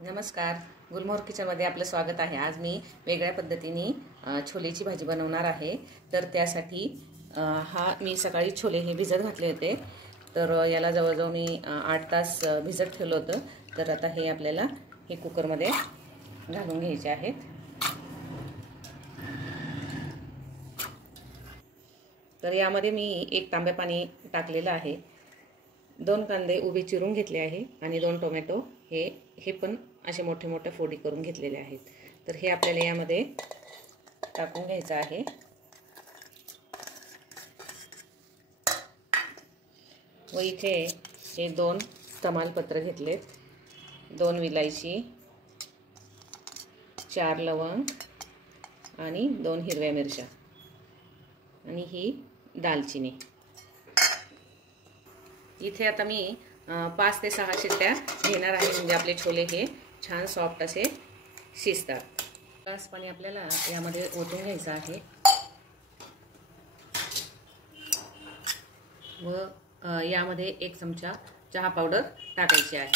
नमस्कार, गुलमोहर किचनमध्ये आपलं स्वागत आहे। आज मी वेगळ्या पद्धतीने छोलेची भाजी बनवणार आहे। तर त्यासाठी मी सकाळी छोले हे भिजत घातले होते। तर याला जवळजवळ मी 8 तास भिजत ठेवलं होतं। तर आता हे आपल्याला हे कुकरमध्ये घालून घ्यायचे आहेत। तर यामध्ये मी 1 तांब्या पाणी टाकलेलं आहे। 2 कांदे उभे चिरून घेतले आहे आणि 2 टोमॅटो हे पण असे मोठे मोठे फोडी करून घेतलेले आहेत। तर हे आपल्याला यामध्ये टाकून घ्यायचं आहे। व इथे हे 2 तमालपत्र घेतलेत, 2 विलायची, 4 लवंग आणि 2 हिरव्या मिरच्या आणि ही दालचिनी। इथे आता मी 5 ते 6 शिट्ट्या घेणार आहे, म्हणजे आपले छोले हे छान सॉफ्ट असे शिजतात। ग्लास पाणी आपल्याला यामध्ये ओतून घ्यायचं आहे व यामध्ये 1 चमचा चहा पावडर टाकायची आहे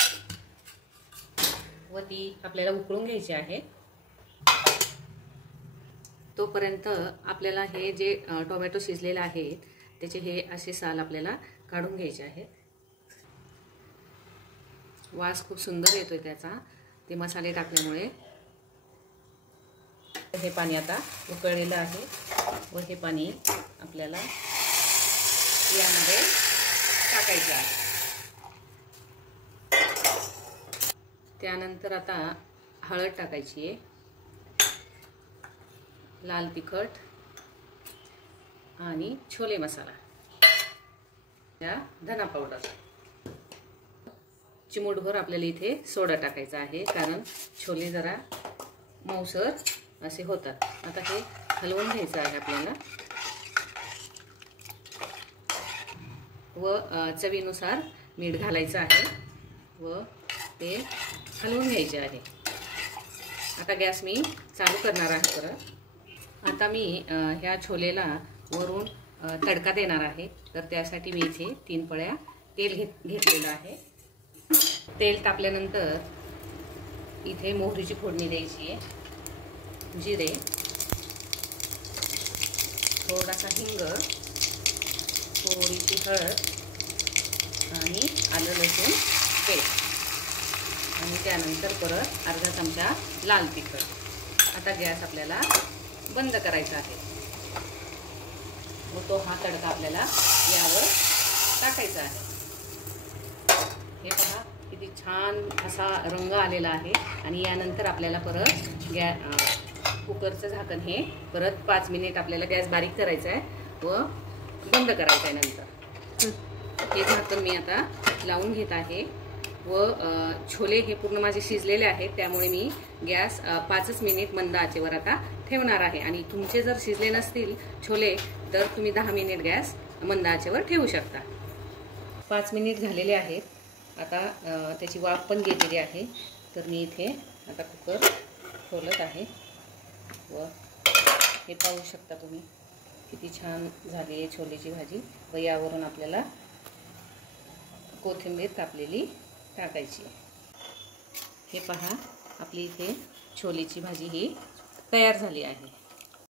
व ती आपल्याला उकळून घ्यायची आहे। तोपर्यंत आपल्याला हे जे टोमॅटो शिजलेले आहेत त्याचे हे असे साल आपल्याला काढून घ्यायचे आहेत। वास खूप सुंदर येतोय त्याचा, ते मसाले टाकल्यामुळे। हे पाणी आता उकळलेलं आहे व हे पाणी आपल्याला यामध्ये टाकायचं आहे। त्यानंतर आता हळद टाकायची आहे, लाल तिखट आणि छोले मसाला, या धना पावडर, चिमूटभर आपल्याला इथे सोडा टाकायचा आहे, कारण छोले जरा मऊसर असे होतात। आता हे हलवून घ्यायचं आहे आपल्याला व चवीनुसार मीठ घालायचं आहे व ते हलवून घ्यायचे आहे। आता गॅस मी चालू करणार आहे परत। आता मी ह्या छोलेला वरून तडका देणार आहे। तर त्यासाठी मी इथे 3 पळ्या तेल घेतलेलं आहे। तेल तापल्यानंतर इथे मोहरीची फोडणी द्यायची आहे, जिरे, थोडासा हिंग, थोडीशी हळद आणि आलं लसूण पेस्ट आणि त्यानंतर परत अर्धा चमचा लाल तिखट। आता गॅस आपल्याला बंद करायचा आहे व तो हा तडका आपल्याला यावर टाकायचा आहे। हे पहा किती छान असा रंग आलेला आहे। आणि यानंतर आपल्याला परत कुकरचं झाकण हे परत 5 मिनिट आपल्याला गॅस बारीक करायचा आहे व बंद करायचं आहे। नंतर हे झाकण मी आता लावून घेत आहे व छोले हे पूर्ण माझे शिजलेले आहेत, त्यामुळे मी गॅस 5 मिनिट मंद आचेवर आता ठेवणार आहे। आणि तुमचे जर शिजले नसतील छोले तर तुम्ही 10 मिनिट गॅस मंद आचेवर ठेवू शकता। 5 मिनिट झालेले आहेत, आता त्याची वाफ पण गेलेली आहे। तर मी इथे आता कुकर खोलत आहे व हे पाहू शकता तुम्ही किती छान झाली आहे छोलेची भाजी। व यावरून आपल्याला कोथिंबीर कापलेली टाकायची। हे पहा आपली इथे छोलेची भाजी ही तयार झाली आहे।